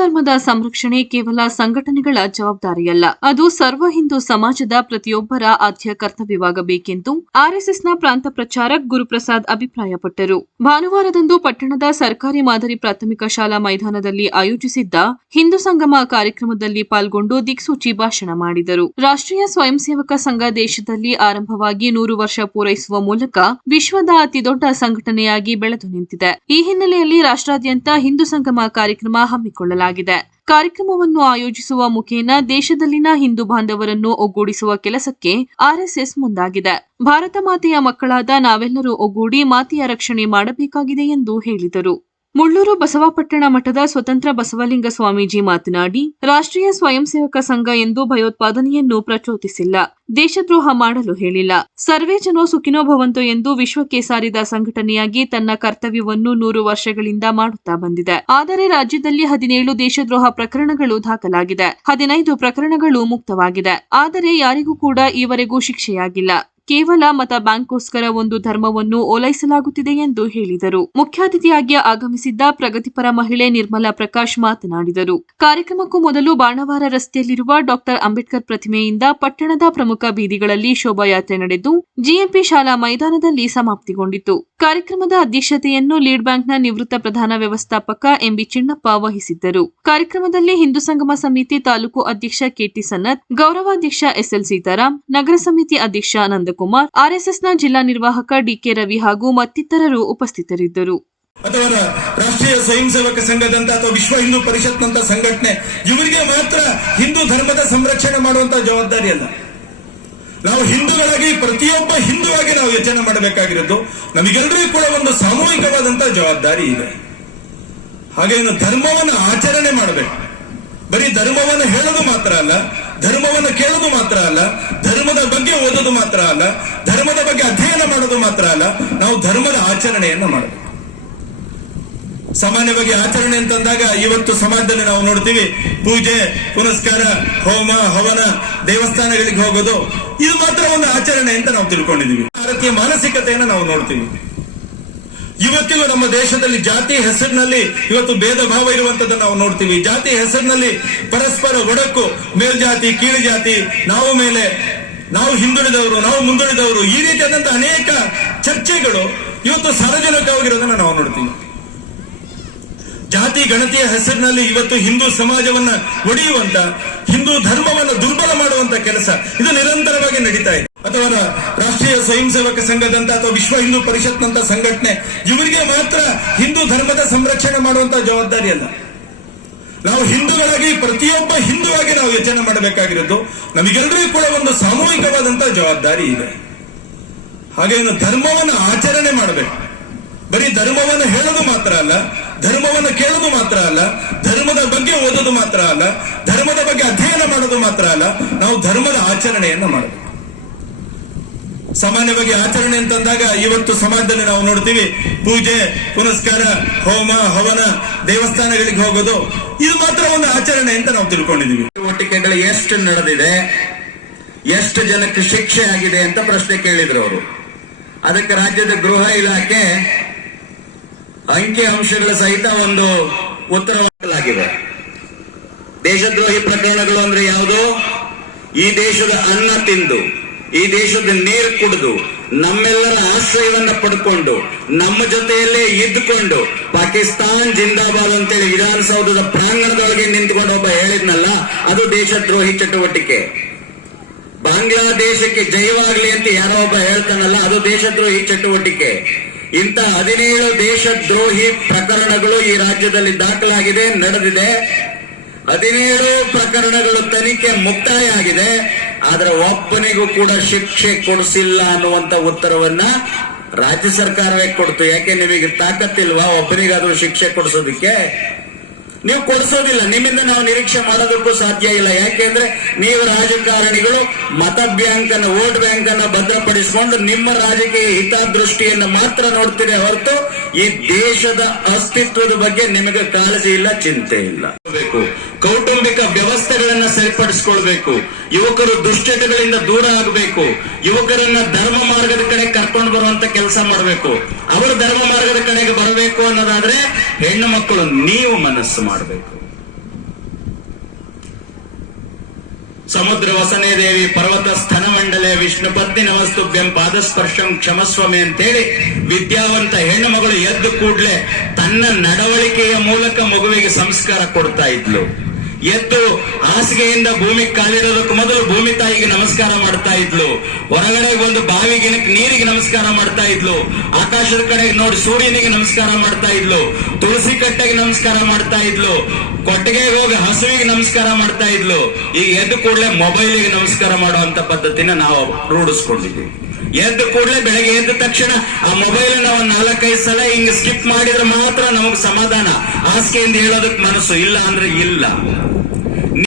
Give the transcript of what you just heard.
ಧರ್ಮದ ಸಂರಕ್ಷಣೆ ಕೇವಲ ಸಂಘಟನೆಗಳ ಜವಾಬ್ದಾರಿಯಲ್ಲ, ಅದು ಸರ್ವ ಹಿಂದೂ ಸಮಾಜದ ಪ್ರತಿಯೊಬ್ಬರ ಆದ್ಯ ಕರ್ತವ್ಯವಾಗಬೇಕೆಂದು ಆರ್ಎಸ್ಎಸ್ನ ಪ್ರಾಂತ ಪ್ರಚಾರಕ್ ಗುರುಪ್ರಸಾದ್ ಅಭಿಪ್ರಾಯಪಟ್ಟರು. ಭಾನುವಾರದಂದು ಪಟ್ಟಣದ ಸರ್ಕಾರಿ ಮಾದರಿ ಪ್ರಾಥಮಿಕ ಶಾಲಾ ಮೈದಾನದಲ್ಲಿ ಆಯೋಜಿಸಿದ್ದ ಹಿಂದೂ ಸಂಗಮ ಕಾರ್ಯಕ್ರಮದಲ್ಲಿ ಪಾಲ್ಗೊಂಡು ದಿಕ್ಸೂಚಿ ಭಾಷಣ ಮಾಡಿದರು. ರಾಷ್ಟ್ರೀಯ ಸ್ವಯಂ ಸೇವಕ ಸಂಘ ದೇಶದಲ್ಲಿ ಆರಂಭವಾಗಿ 100 ವರ್ಷ ಪೂರೈಸುವ ಮೂಲಕ ವಿಶ್ವದ ಅತಿದೊಡ್ಡ ಸಂಘಟನೆಯಾಗಿ ಬೆಳೆದು ನಿಂತಿದೆ. ಈ ಹಿನ್ನೆಲೆಯಲ್ಲಿ ರಾಷ್ಟ್ರಾದ್ಯಂತ ಹಿಂದೂ ಸಂಗಮ ಕಾರ್ಯಕ್ರಮ ಹಮ್ಮಿಕೊಳ್ಳಲಾಗಿದೆ. ಕಾರ್ಯಕ್ರಮವನ್ನು ಆಯೋಜಿಸುವ ಮುಖೇನ ದೇಶದಲ್ಲಿನ ಹಿಂದೂ ಬಾಂಧವರನ್ನು ಒಗ್ಗೂಡಿಸುವ ಕೆಲಸಕ್ಕೆ ಆರ್ಎಸ್ಎಸ್ ಮುಂದಾಗಿದೆ. ಭಾರತ ಮಾತೆಯ ಮಕ್ಕಳಾದ ನಾವೆಲ್ಲರೂ ಒಗ್ಗೂಡಿ ಮಾತೆಯ ರಕ್ಷಣೆ ಮಾಡಬೇಕಾಗಿದೆ ಎಂದು ಹೇಳಿದರು. ಮುಳ್ಳೂರು ಬಸವಾಪಟ್ಟಣ ಮಠದ ಸ್ವತಂತ್ರ ಬಸವಲಿಂಗ ಸ್ವಾಮೀಜಿ ಮಾತನಾಡಿ, ರಾಷ್ಟ್ರೀಯ ಸ್ವಯಂ ಸೇವಕ ಸಂಘ ಎಂದು ಭಯೋತ್ಪಾದನೆಯನ್ನು ಪ್ರಚೋದಿಸಿಲ್ಲ, ದೇಶದ್ರೋಹ ಮಾಡಲು ಹೇಳಿಲ್ಲ. ಸರ್ವೇ ಜನೋ ಸುಖಿನೋ ಭವಂತು ಎಂದು ವಿಶ್ವಕ್ಕೆ ಸಾರಿದ ಸಂಘಟನೆಯಾಗಿ ತನ್ನ ಕರ್ತವ್ಯವನ್ನು 100 ವರ್ಷಗಳಿಂದ ಮಾಡುತ್ತಾ ಬಂದಿದೆ. ಆದರೆ ರಾಜ್ಯದಲ್ಲಿ 17 ದೇಶದ್ರೋಹ ಪ್ರಕರಣಗಳು ದಾಖಲಾಗಿದೆ, 15 ಪ್ರಕರಣಗಳು ಮುಕ್ತವಾಗಿದೆ. ಆದರೆ ಯಾರಿಗೂ ಕೂಡ ಈವರೆಗೂ ಶಿಕ್ಷೆಯಾಗಿಲ್ಲ. ಕೇವಲ ಮತ ಬ್ಯಾಂಕ್ಗೋಸ್ಕರ ಒಂದು ಧರ್ಮವನ್ನು ಓಲೈಸಲಾಗುತ್ತಿದೆ ಎಂದು ಹೇಳಿದರು. ಮುಖ್ಯ ಅತಿಥಿಯಾಗಿ ಆಗಮಿಸಿದ್ದ ಪ್ರಗತಿಪರ ಮಹಿಳೆ ನಿರ್ಮಲಾ ಪ್ರಕಾಶ್ ಮಾತನಾಡಿದರು. ಕಾರ್ಯಕ್ರಮಕ್ಕೂ ಮೊದಲು ಬಾಣವಾರ ರಸ್ತೆಯಲ್ಲಿರುವ ಡಾ ಅಂಬೇಡ್ಕರ್ ಪ್ರತಿಮೆಯಿಂದ ಪಟ್ಟಣದ ಪ್ರಮುಖ ಬೀದಿಗಳಲ್ಲಿ ಶೋಭಾಯಾತ್ರೆ ನಡೆದು ಜಿಎಂಪಿ ಶಾಲಾ ಮೈದಾನದಲ್ಲಿ ಸಮಾಪ್ತಿಗೊಂಡಿತು. ಕಾರ್ಯಕ್ರಮದ ಅಧ್ಯಕ್ಷತೆಯನ್ನು ಲೀಡ್ ಬ್ಯಾಂಕ್ನ ನಿವೃತ್ತ ಪ್ರಧಾನ ವ್ಯವಸ್ಥಾಪಕ ಎಂಬಿ ಚಿಣ್ಣಪ್ಪ ವಹಿಸಿದ್ದರು. ಕಾರ್ಯಕ್ರಮದಲ್ಲಿ ಹಿಂದೂ ಸಂಗಮ ಸಮಿತಿ ತಾಲೂಕು ಅಧ್ಯಕ್ಷ ಕೆಟಿ ಸನ್ನತ್, ಗೌರವಾಧ್ಯಕ್ಷ ಎಸ್ಎಲ್ ಸೀತಾರಾಮ್, ನಗರ ಸಮಿತಿ ಅಧ್ಯಕ್ಷ ನಂದಕುಮಾರ್, ಆರ್ಎಸ್ಎಸ್ನ ಜಿಲ್ಲಾ ನಿರ್ವಾಹಕ ಡಿಕೆ ರವಿ ಹಾಗೂ ಮತ್ತಿತರರು ಉಪಸ್ಥಿತರಿದ್ದರು. ಅಥವಾ ರಾಷ್ಟ್ರೀಯ ಸ್ವಯಂ ಸೇವಕ ಸಂಘದಂತ ಅಥವಾ ವಿಶ್ವ ಹಿಂದೂ ಪರಿಷತ್ನಂತ ಸಂಘಟನೆ ಇವರಿಗೆ ಮಾತ್ರ ಹಿಂದೂ ಧರ್ಮದ ಸಂರಕ್ಷಣೆ ಮಾಡುವಂತಹ ಜವಾಬ್ದಾರಿ ಅಲ್ಲ. ನಾವು ಹಿಂದೂಗಳಾಗಿ ಪ್ರತಿಯೊಬ್ಬ ಹಿಂದೂವಾಗಿ ನಾವು ಯೋಚನೆ ಮಾಡಬೇಕಾಗಿರೋದು ನಮಗೆಲ್ಲರಿಗೂ ಕೂಡ ಒಂದು ಸಾಮೂಹಿಕವಾದಂತಹ ಜವಾಬ್ದಾರಿ ಇದೆ. ಹಾಗೇನು ಧರ್ಮವನ್ನು ಆಚರಣೆ ಮಾಡಬೇಕು. ಬರೀ ಧರ್ಮವನ್ನು ಹೇಳೋದು ಮಾತ್ರ ಅಲ್ಲ, ಧರ್ಮವನ್ನು ಕೇಳೋದು ಮಾತ್ರ ಅಲ್ಲ, ಧರ್ಮದ ಬಗ್ಗೆ ಓದೋದು ಮಾತ್ರ ಅಲ್ಲ, ಧರ್ಮದ ಬಗ್ಗೆ ಅಧ್ಯಯನ ಮಾಡೋದು ಮಾತ್ರ ಅಲ್ಲ, ನಾವು ಧರ್ಮದ ಆಚರಣೆಯನ್ನ ಮಾಡಬೇಕು. ಸಾಮಾನ್ಯವಾಗಿ ಆಚರಣೆ ಅಂತಂದಾಗ ಇವತ್ತು ಸಮಾಜದಲ್ಲಿ ನಾವು ನೋಡ್ತೀವಿ, ಪೂಜೆ ಪುನಸ್ಕಾರ, ಹೋಮ ಹವನ, ದೇವಸ್ಥಾನಗಳಿಗೆ ಹೋಗೋದು, ಇದು ಮಾತ್ರ ಒಂದು ಆಚರಣೆ ಅಂತ ನಾವು ತಿಳ್ಕೊಂಡಿದೀವಿ. ಭಾರತೀಯ ಮಾನಸಿಕತೆಯನ್ನು ನಾವು ನೋಡ್ತೀವಿ. ಇವತ್ತಿಗೂ ನಮ್ಮ ದೇಶದಲ್ಲಿ ಜಾತಿ ಹೆಸರಿನಲ್ಲಿ ಇವತ್ತು ಭೇದ ಭಾವ ಇರುವಂತದ್ದನ್ನು ನಾವು ನೋಡ್ತೀವಿ. ಜಾತಿ ಹೆಸರಿನಲ್ಲಿ ಪರಸ್ಪರ ಒಡಕು, ಮೇಲ್ಜಾತಿ ಕೀಳು ಜಾತಿ, ನಾವು ಮೇಲೆ, ನಾವು ಹಿಂದುಳಿದವರು, ನಾವು ಮುಂದುಳಿದವರು, ಈ ರೀತಿಯಾದಂತಹ ಅನೇಕ ಚರ್ಚೆಗಳು ಇವತ್ತು ಸಾರ್ವಜನಿಕವಾಗಿರೋದನ್ನ ನಾವು ನೋಡ್ತೀವಿ. ಜಾತಿ ಗಣತಿಯ ಹೆಸರಿನಲ್ಲಿ ಇವತ್ತು ಹಿಂದೂ ಸಮಾಜವನ್ನ ಒಡೆಯುವಂತ, ಹಿಂದೂ ಧರ್ಮವನ್ನು ದುರ್ಬಲ ಮಾಡುವಂತ ಕೆಲಸ ಇದು ನಿರಂತರವಾಗಿ ನಡೀತಾ ಇದೆ. ಅಥವಾ ರಾಷ್ಟ್ರೀಯ ಸ್ವಯಂ ಸೇವಕ ಸಂಘದಂತ ಅಥವಾ ವಿಶ್ವ ಹಿಂದೂ ಪರಿಷತ್ನಂತ ಸಂಘಟನೆ ಇವರಿಗೆ ಮಾತ್ರ ಹಿಂದೂ ಧರ್ಮದ ಸಂರಕ್ಷಣೆ ಮಾಡುವಂತಹ ಜವಾಬ್ದಾರಿ ಅಲ್ಲ. ನಾವು ಹಿಂದೂಗಳಾಗಿ ಪ್ರತಿಯೊಬ್ಬ ಹಿಂದೂವಾಗಿ ನಾವು ಯೋಚನೆ ಮಾಡಬೇಕಾಗಿರೋದು ನಮಗೆಲ್ಲರಿಗೂ ಕೂಡ ಒಂದು ಸಾಮೂಹಿಕವಾದಂತಹ ಜವಾಬ್ದಾರಿ ಇದೆ. ಹಾಗೇನು ಧರ್ಮವನ್ನು ಆಚರಣೆ ಮಾಡಬೇಕು. ಬರೀ ಧರ್ಮವನ್ನು ಹೇಳೋದು ಮಾತ್ರ ಅಲ್ಲ, ಧರ್ಮವನ್ನು ಕೇಳೋದು ಮಾತ್ರ ಅಲ್ಲ, ಧರ್ಮದ ಬಗ್ಗೆ ಓದೋದು ಮಾತ್ರ ಅಲ್ಲ, ಧರ್ಮದ ಬಗ್ಗೆ ಅಧ್ಯಯನ ಮಾಡೋದು ಮಾತ್ರ ಅಲ್ಲ, ನಾವು ಧರ್ಮದ ಆಚರಣೆಯನ್ನ ಮಾಡಬೇಕು. ಸಾಮಾನ್ಯವಾಗಿ ಆಚರಣೆ ಅಂತಂದಾಗ ಇವತ್ತು ಸಮಾಜದಲ್ಲಿ ನಾವು ನೋಡ್ತೀವಿ, ಪೂಜೆ ಪುನಸ್ಕಾರ, ಹೋಮ ಹವನ, ದೇವಸ್ಥಾನಗಳಿಗೆ ಹೋಗೋದು, ಇದು ಮಾತ್ರ ಒಂದು ಆಚರಣೆ ಅಂತ ನಾವು ತಿಳ್ಕೊಂಡಿದೀವಿ. ಚಟುವಟಿಕೆಗಳು ಎಷ್ಟು ನಡೆದಿದೆ, ಎಷ್ಟು ಜನಕ್ಕೆ ಶಿಕ್ಷೆ ಆಗಿದೆ ಅಂತ ಪ್ರಶ್ನೆ ಕೇಳಿದ್ರು ಅವರು. ಅದಕ್ಕೆ ರಾಜ್ಯದ ಗೃಹ ಇಲಾಖೆ ಅಂಕಿ ಅಂಶಗಳ ಸಹಿತ ಒಂದು ಉತ್ತರ ನೀಡಲಾಗಿದೆ. ದೇಶದ್ರೋಹಿ ಪ್ರಕರಣಗಳು ಅಂದ್ರೆ ಯಾವುದು? ಈ ದೇಶದ ಅನ್ನ ತಿಂದು, ಈ ದೇಶದ ನೀರು ಕುಡಿದು, ನಮ್ಮೆಲ್ಲರ ಆಶ್ರಯವನ್ನ ಪಡ್ಕೊಂಡು, ನಮ್ಮ ಜೊತೆಯಲ್ಲೇ ಇದ್ದುಕೊಂಡು, ಪಾಕಿಸ್ತಾನ್ ಜಿಂದಾಬಾದ್ ಅಂತೇಳಿ ವಿಧಾನಸೌಧದ ಪ್ರಾಂಗಣದೊಳಗೆ ನಿಂತುಕೊಂಡು ಒಬ್ಬ ಹೇಳಿದ್ನಲ್ಲ, ಅದು ದೇಶದ್ರೋಹಿ ಚಟುವಟಿಕೆ. ಬಾಂಗ್ಲಾದೇಶಕ್ಕೆ ಜಯವಾಗ್ಲಿ ಅಂತ ಯಾರೋ ಒಬ್ಬ ಹೇಳ್ತಾನಲ್ಲ, ಅದು ದೇಶದ್ರೋಹಿ ಚಟುವಟಿಕೆ. ಇಂಥ 17 ದೇಶದ್ರೋಹಿ ಪ್ರಕರಣಗಳು ಈ ರಾಜ್ಯದಲ್ಲಿ ದಾಖಲಾಗಿದೆ, ನಡೆದಿದೆ. 17 ಪ್ರಕರಣಗಳು ತನಿಖೆ ಮುಕ್ತಾಯ ಆಗಿದೆ. ಆದ್ರೆ ಒಬ್ಬನಿಗೂ ಕೂಡ ಶಿಕ್ಷೆ ಕೊಡಿಸಿಲ್ಲ ಅನ್ನುವಂತ ಉತ್ತರವನ್ನ ರಾಜ್ಯ ಸರ್ಕಾರವೇ ಕೊಡ್ತು. ಯಾಕೆ ನಿಮಗೆ ತಾಕತ್ತಿಲ್ವಾ ಒಬ್ಬನಿಗಾದ್ರೂ ಶಿಕ್ಷೆ ಕೊಡಿಸೋದಿಕ್ಕೆ? ನೀವು ಕೊಡಿಸೋದಿಲ್ಲ, ನಿಮ್ಮಿಂದ ನಾವು ನಿರೀಕ್ಷೆ ಮಾಡೋದಕ್ಕೂ ಸಾಧ್ಯ ಇಲ್ಲ. ಯಾಕೆಂದ್ರೆ ನೀವು ರಾಜಕಾರಣಿಗಳು ಮತ ಬ್ಯಾಂಕ್ ಅನ್ನ, ವೋಟ್ ಬ್ಯಾಂಕ್ ಅನ್ನ ಭದ್ರಪಡಿಸಿಕೊಂಡು ನಿಮ್ಮ ರಾಜಕೀಯ ಹಿತದೃಷ್ಟಿಯನ್ನು ಮಾತ್ರ ನೋಡ್ತೀರಿ ಹೊರತು ಈ ದೇಶದ ಅಸ್ತಿತ್ವದ ಬಗ್ಗೆ ನಿಮಗೆ ಕಾಳಜಿ ಇಲ್ಲ, ಚಿಂತೆ ಇಲ್ಲ. ಕೌಟುಂಬಿಕ ವ್ಯವಸ್ಥೆಗಳನ್ನ ಸರಿಪಡಿಸಿಕೊಳ್ಬೇಕು. ಯುವಕರು ದುಶ್ಚಟಗಳಿಂದ ದೂರ ಆಗಬೇಕು. ಯುವಕರನ್ನ ಧರ್ಮ ಮಾರ್ಗದ ಕಡೆ ಕರ್ಕೊಂಡು ಬರುವಂತ ಕೆಲಸ ಮಾಡಬೇಕು. ಅವರು ಧರ್ಮ ಮಾರ್ಗದ ಕಡೆಗೆ ಬರಬೇಕು ಅನ್ನೋದಾದ್ರೆ ಹೆಣ್ಣು ಮಕ್ಕಳು ನೀವು ಮನಸ್ಸು ಮಾಡಬೇಕು. ಸಮುದ್ರ ವಸನೆ ದೇವಿ ಪರ್ವತ ಸ್ತನಮಂಡಲೆ ವಿಷ್ಣು ಪತ್ನಿ ನಮಸ್ತುಭ್ಯಂ ಪಾದಸ್ಪರ್ಶಂ ಕ್ಷಮಸ್ವಮಿ ಅಂತೇಳಿ ವಿದ್ಯಾವಂತ ಹೆಣ್ಣು ಮಗಳು ಎದ್ದು ಕೂಡ್ಲೆ ತನ್ನ ನಡವಳಿಕೆಯ ಮೂಲಕ ಮಗುವಿಗೆ ಸಂಸ್ಕಾರ ಕೊಡ್ತಾ ಇದ್ಲು. ಎದ್ದು ಹಾಸಿಗೆಯಿಂದ ಭೂಮಿಗೆ ಕಾಲಿಡೋದಕ್ಕೆ ಮೊದಲು ಭೂಮಿ ತಾಯಿಗೆ ನಮಸ್ಕಾರ ಮಾಡ್ತಾ ಇದ್ಲು. ಹೊರಗಡೆ ಒಂದು ಬಾವಿಗೆ ನೀರಿಗೆ ನಮಸ್ಕಾರ ಮಾಡ್ತಾ ಇದ್ಲು. ಆಕಾಶದ ಕಡೆಗೆ ನೋಡಿ ಸೂರ್ಯನಿಗೆ ನಮಸ್ಕಾರ ಮಾಡ್ತಾ ಇದ್ಲು. ತುಳಸಿ ಕಟ್ಟೆಗೆ ನಮಸ್ಕಾರ ಮಾಡ್ತಾ ಇದ್ಲು. ಕೊಟ್ಟಿಗೆಗೆ ಹೋಗಿ ಹಸುವಿಗೆ ನಮಸ್ಕಾರ ಮಾಡ್ತಾ ಇದ್ಲು. ಈಗ ಎದ್ದು ಕೂಡಲೇ ಮೊಬೈಲಿಗೆ ನಮಸ್ಕಾರ ಮಾಡುವಂತ ಪದ್ಧತಿನ ನಾವು ರೂಢಿಸ್ಕೊಂಡಿದ್ದೀವಿ. ಎದ್ದು ಕೂಡಲೇ ಬೆಳಗ್ಗೆ ಎದ್ದ ತಕ್ಷಣ ಆ ಮೊಬೈಲ್ ನಾವು 4-5 ಸಲ ಹಿಂಗ್ ಸ್ಕಿಪ್ ಮಾಡಿದ್ರೆ ಮಾತ್ರ ನಮಗ್ ಸಮಾಧಾನ. ಹಾಸಿಗೆಯಿಂದ ಹೇಳೋದಕ್ ಮನಸ್ಸು, ಇಲ್ಲ ಅಂದ್ರೆ ಇಲ್ಲ.